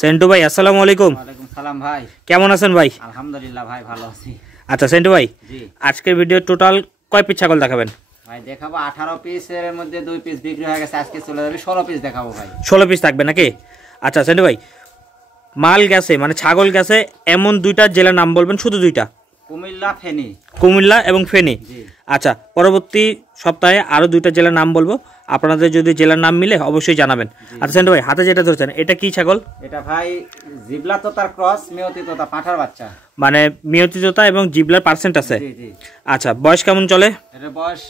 সেন্টু ভাই আসসালামু আলাইকুম। ওয়ালাইকুম সালাম ভাই, কেমন আছেন ভাই? আলহামদুলিল্লাহ ভাই, ভালো আছি। আচ্ছা সেন্টু ভাই, জি আজকের ভিডিও টোটাল কয় পিস ছাগল দেখাবেন? ভাই দেখাবো 18 পিসের মধ্যে 2 পিস বিক্রি হয়ে গেছে, আজকে চলে যাবে 16 পিস দেখাবো ভাই। 16 পিস থাকবে নাকি? আচ্ছা সেন্টু ভাই, মাল গেছে মানে ছাগল গেছে এমন দুইটা জেলার নাম বলবেন, শুধু দুইটা? কুমিল্লা, ফেনী। কুমিল্লা এবং ফেনী। জি আচ্ছা, পরবর্তী সপ্তাহে আরও দুইটা জেলার নাম বলবো, আপনাদের যদি জেলার নাম মিলে অবশ্যই জানাবেন। আচ্ছা সেন্টু ভাই, হাতে যেটা ধরছেন এটা কি ছাগল? এটা ভাই জিবলা তোতার ক্রস, মিয়তি তোতা পাঠার বাচ্চা। মানে মিয়তি তোতা এবং জিবলার পার্সেন্ট আছে। জি জি। আচ্ছা, বয়স কেমন চলে? এটা বয়স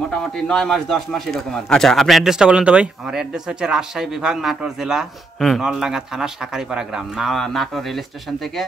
মোটামুটি 9 মাস 10 মাস এরকম আর কি। আচ্ছা, আপনার অ্যাড্রেসটা বলেন তো ভাই। আমার অ্যাড্রেস হচ্ছে রাজশাহী বিভাগ, নাটোর জেলা, নলডাঙ্গা থানা, শাঁখারীপাড়া গ্রাম। নাটোর রেল স্টেশন থেকে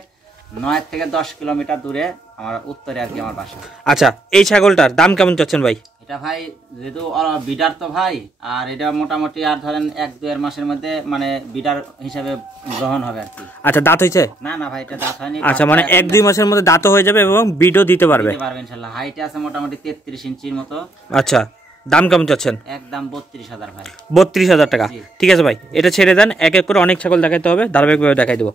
9 থেকে 10 কিলোমিটার দূরে আমার উত্তরে আর কি আমার বাসা। আচ্ছা, এই ছাগলটার দাম কেমন চাচ্ছেন ভাই? এটা ভাই যেহেতু বিডার তো ভাই, আর এটা মোটামুটি আর ধরেন 1-2 মাসের মধ্যে মানে বিডার হিসাবে গ্রহণ হবে আর কি। আচ্ছা, দাঁত হয়েছে? না না ভাই, এটা দাঁত হয়নি। আচ্ছা, মানে 1-2 মাসের মধ্যে দাঁত হয়ে যাবে এবং বিডও দিতে পারবে ইনশাআল্লাহ। হাইটে আছে মোটামুটি 33 ইঞ্চির মতো। আচ্ছা, দাম কেমন চাচ্ছেন? একদম 32,000 ভাই। 32,000 টাকা। ঠিক আছে ভাই, এটা ছেড়ে দেন, এক এক করে অনেক ছাগল দেখাইতে হবে, ধারাবাহিকভাবে দেখাই দেবো।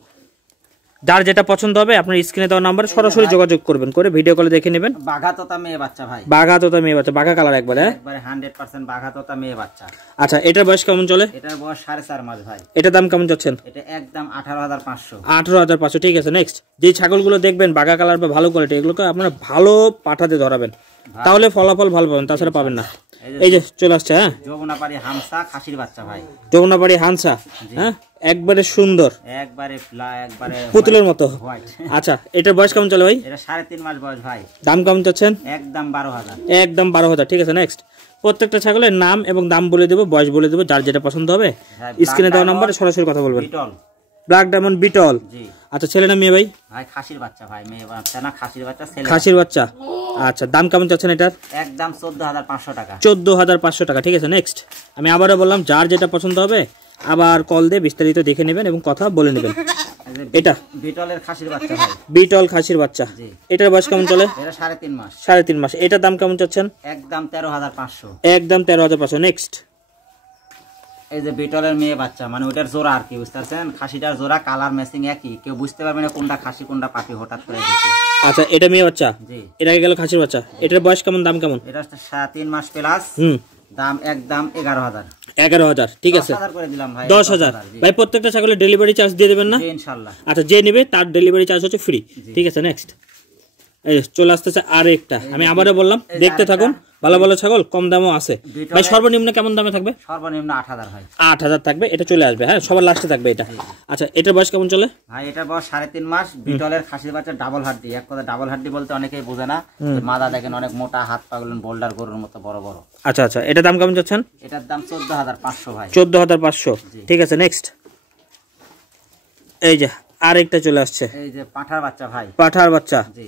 যার যেটা পছন্দ হবে আপনার স্ক্রিনে দেওয়া নাম্বারে সরাসরি যোগাযোগ করবেন, করে ভিডিও কলে দেখে নেবেন। বাঘা তোতা মেয়ে বাচ্চা ভাই। বাঘা তোতা মেয়ে বাচ্চা, বাঘা কালার একবারে? একবারে 100% বাঘা তোতা মেয়ে বাচ্চা। আচ্ছা, এটার বয়স কেমন চলে? এটার বয়স 4.5 মাস ভাই। এটার দাম কেমন চাচ্ছেন? এটা একদম 18,500। 18,500। ঠিক আছে, নেক্সট যে ছাগলগুলো দেখবেন বাঘা কালার বা ভালো কোয়ালিটি, এগুলোকে আপনারা ভালো পাঠাতে ধরাবেন, তাহলে ফলাফল ভালো পাবেন, তাছাড়া পাবেন না। এই যে চলে আসছে, হ্যাঁ, যমুনাপাড়ি হামসা খাসির বাচ্চা ভাই। যমুনাপাড়ি হানসা, হ্যাঁ, একবারে সুন্দর, একবারে পুতুলের মতো। আচ্ছা, এটার বয়স কেমন চলে ভাই? এটা 3.5 মাস বয়স ভাই। দাম কেমন চাচ্ছেন? একদম 12,000। একদম 12,000। ঠিক আছে, নেক্সট প্রত্যেকটা ছাগলের নাম এবং দাম বলে দেবো, বয়স বলে দেবো, যার যেটা পছন্দ হবে স্ক্রিনে দেওয়া নাম্বারে সরাসরি কথা বলবেন। Black diamond beetle. জি। আচ্ছা, ছেলে না মেয়ে ভাই? ভাই খাসির বাচ্চা ভাই, মেয়ে বাচ্চা না, খাসির বাচ্চা, ছেলে। খাসির বাচ্চা। আচ্ছা, দাম কেমন চাচ্ছেন এটার? একদম 14,500 টাকা। 14,500 টাকা। ঠিক আছে, নেক্সট আমি আবারও বললাম, যার যেটা পছন্দ হবে আবার কল দিয়ে বিস্তারিত দেখে নেবেন এবং কথা বলে নেবেন। এটা বিটলের খাসির বাচ্চা ভাই। বিটল খাসির বাচ্চা। এটার বয়স কেমন চলে? এটা 3.5 মাস। 3.5 মাস। এটার দাম কেমন চাচ্ছেন? একদম 13,500। একদম 13,500। নেক্সট এই যে বিটলের মেয়ে বাচ্চা, মানে ওটার জোড়া আর কি, বুঝতে পারছেন? খাসিটার জোড়া, কালার ম্যাচিং একই, কেউ বুঝতে পারবে না কোনটা খাসি কোনটা পাটি, হঠাৎ করে দেখি। আচ্ছা, এটা মেয়ে বাচ্চা। জি। এটা গেল খাসির বাচ্চা। এটার বয়স কেমন, দাম কেমন? এটা 3 মাস প্লাস। দাম একদম 11,000। 11,000। ঠিক আছে, 10,000 করে দিলাম ভাই। 10,000 ভাই। প্রত্যেকটা ছাগলের ডেলিভারি চার্জ দিয়ে দেবেন না? ইনশাআল্লাহ। আচ্ছা, যে নেবে তার ডেলিভারি চার্জ হচ্ছে ফ্রি। ঠিক আছে, নেক্সট এই চলে আসতেছে আরেকটা, আমি আবারও বললাম দেখতে থাকুন, ভালো ভালো ছাগল, কম দামও আছে ভাই। সর্বনিম্ন কেমন দামে থাকবে? সর্বনিম্ন 8,000 ভাই। 8,000 থাকবে, এটা চলে আসবে, হ্যাঁ, সবার লাস্টে থাকবে এটা। আচ্ছা, এটার বয়স কেমন চলে ভাই? এটার বয়স 3.5 মাস। বিটলের খাসির বাচ্চা, ডাবল হাড্ডি। এক কথা ডাবল হাড্ডি বলতে অনেকেই বোঝে না, মাদা দেখেন অনেক মোটা, হাত পাগুলো বোল্ডার গরুর মতো বড় বড়। আচ্ছা আচ্ছা, এটার দাম কেমন যাচ্ছেন? এটার দাম 14,500 ভাই। 14,500। ঠিক আছে, নেক্সট এই যে আরেকটা চলে আসছে, এই যে পাঠার বাচ্চা ভাই। পাঠার বাচ্চা। জি।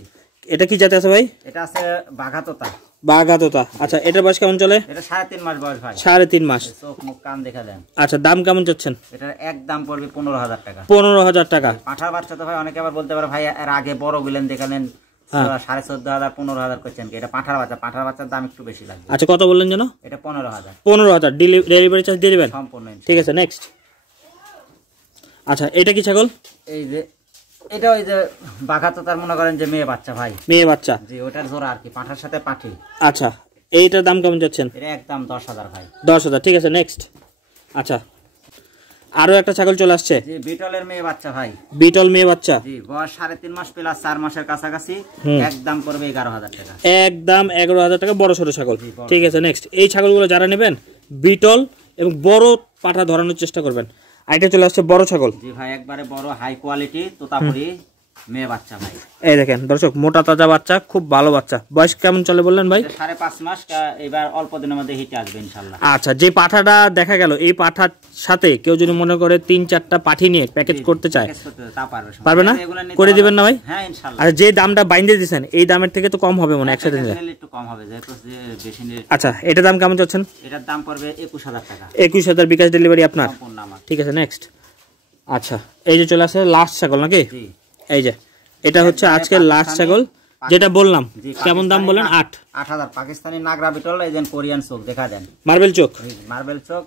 এটা কি জাতে আছে ভাই? এটা আছে বাঘা তোতা। বাঘা তোতা। আচ্ছা, এটার বয়স কেমন চলে? এটা 3.5 মাস বয়স ভাই। 3.5 মাস। চোখ মুখ কান দেখা দেন। আচ্ছা, দাম কেমন চাচ্ছেন? এটার একদম পড়বে 15,000 টাকা। 15,000 টাকা। পাঠার বাচ্চা তো ভাই, অনেকে আবার বলতে পারে ভাই এর আগে বড় গুলেন দেখালেন 14,500 15,000 করছেন কি? এটা পাঠার বাচ্চা, পাঠার বাচ্চার দাম একটু বেশি লাগবে। আচ্ছা, কত বললেন যেন? এটা 15,000। 15,000 ডেলিভারি চার্জ দিয়ে দিবেন সম্পূর্ণ। ঠিক আছে, নেক্সট। আচ্ছা, এটা কি ছাগল? এই যে এটা ওই যে বাঘা তো তার মনে করেন যে মেয়ে বাচ্চা ভাই। মেয়ে বাচ্চা। জি, ওটার জোড়া আর কি, পাঠার সাথে পাঠি। আচ্ছা, এইটার দাম কেমন যাচ্ছেন? এটা একদম 10,000 ভাই। 10,000। ঠিক আছে, নেক্সট। আচ্ছা, আরো একটা ছাগল চলে আসছে। জি, বিটলের মেয়ে বাচ্চা ভাই। বিটল মেয়ে বাচ্চা। জি, বয়স 3.5 মাস প্লাস 4 মাসের কাছাকাছি। একদম করবে 11,000 টাকা। একদম 11,000 টাকা, বড় ছোট ছাগল। ঠিক আছে, নেক্সট। এই ছাগলগুলো যারা নেবেন বিটল এবং বড় পাঠা ধরানোর চেষ্টা করবেন। আইটা চলে আসছে বড় ছাগল। জি ভাই, একবারে বড় হাই কোয়ালিটি তোতাপুরি মেয়ে বাচ্চা ভাই। এই দেখেন দর্শক, মোটা তাজা বাচ্চা, খুব ভালো বাচ্চা। বয়স কেমন চলে বললেন ভাই? 5.5 মাস। এবার অল্প দিনের মধ্যে হিটে আসবে ইনশাআল্লাহ। আচ্ছা, যে পাঠাটা দেখা গেল, এই পাঠার সাথে কেউ যদি মনে করে 3-4টা পাঠি নিয়ে প্যাকেজ করতে চায়, পারবে না? করে দিবেন না ভাই? হ্যাঁ ইনশাআল্লাহ। আচ্ছা, যে দামটা বাইন্দে দিয়েছেন এই দামের থেকে তো কম হবে মনে একসাথে নিলে? একটু কম হবে যেহেতু বেশি নিলে। আচ্ছা, এটার দাম কেমন চাচ্ছেন? এটার দাম পড়বে 21,000 টাকা। 21,000 বিকাশ ডেলিভারি আপনার? সম্পূর্ণ আমার। ঠিক আছে, নেক্সট। আচ্ছা, এই যে চলে আসে লাস্ট ছাগল নাকি? জি। এই যে এটা হচ্ছে আজকের লাস্ট ছাগল, যেটা বললাম। কেমন দাম বলেন? 8,000। পাকিস্তানি নাগরা বিটল, এই যে কোরিয়ান চোখ দেখা দেন, মার্বেল চোখ। মার্বেল চোখ,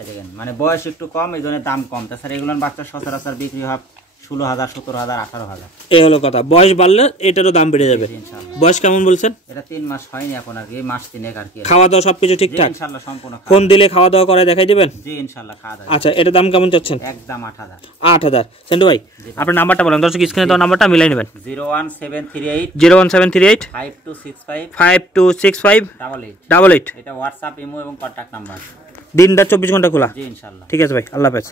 এই দেখেন মানে বয়স একটু কম, এই জন্য দাম কম। তাছাড়া এগুলোর বাচ্চা সচরাচর বিক্রি হয় 16,000, 17,000, 18,000। এই হলো কথা, বয়স বাড়লে এটারও দাম বেড়ে যাবে। ইনশাআল্লাহ। বয়স কেমন বলছেন? এটা 3 মাস হয়নি এখন, আর কি এই মাস 3 আর কি। খাওয়া দাওয়া সবকিছু ঠিকঠাক? ইনশাআল্লাহ সম্পূর্ণ। ফোন দিলে খাওয়া দাওয়া করে দেখাই দিবেন? জি ইনশাআল্লাহ খাওয়া দাওয়া। আচ্ছা, এটার দাম কেমন চাচ্ছেন? একদম 8,000। 8,000। সেন্টু ভাই আপনার নাম্বারটা বলেন, দর্শক স্ক্রিনে দেওয়া নাম্বারটা মিলাই নেবেন। 01738 01738 5265 5265 88। 88। এটা হোয়াটসঅ্যাপ, ইমো এবং কন্টাক্ট নাম্বার। দিনটা 24 ঘন্টা খোলা? জি ইনশাআল্লাহ। ঠিক আছে ভাই, আল্লাহ হাফেজ।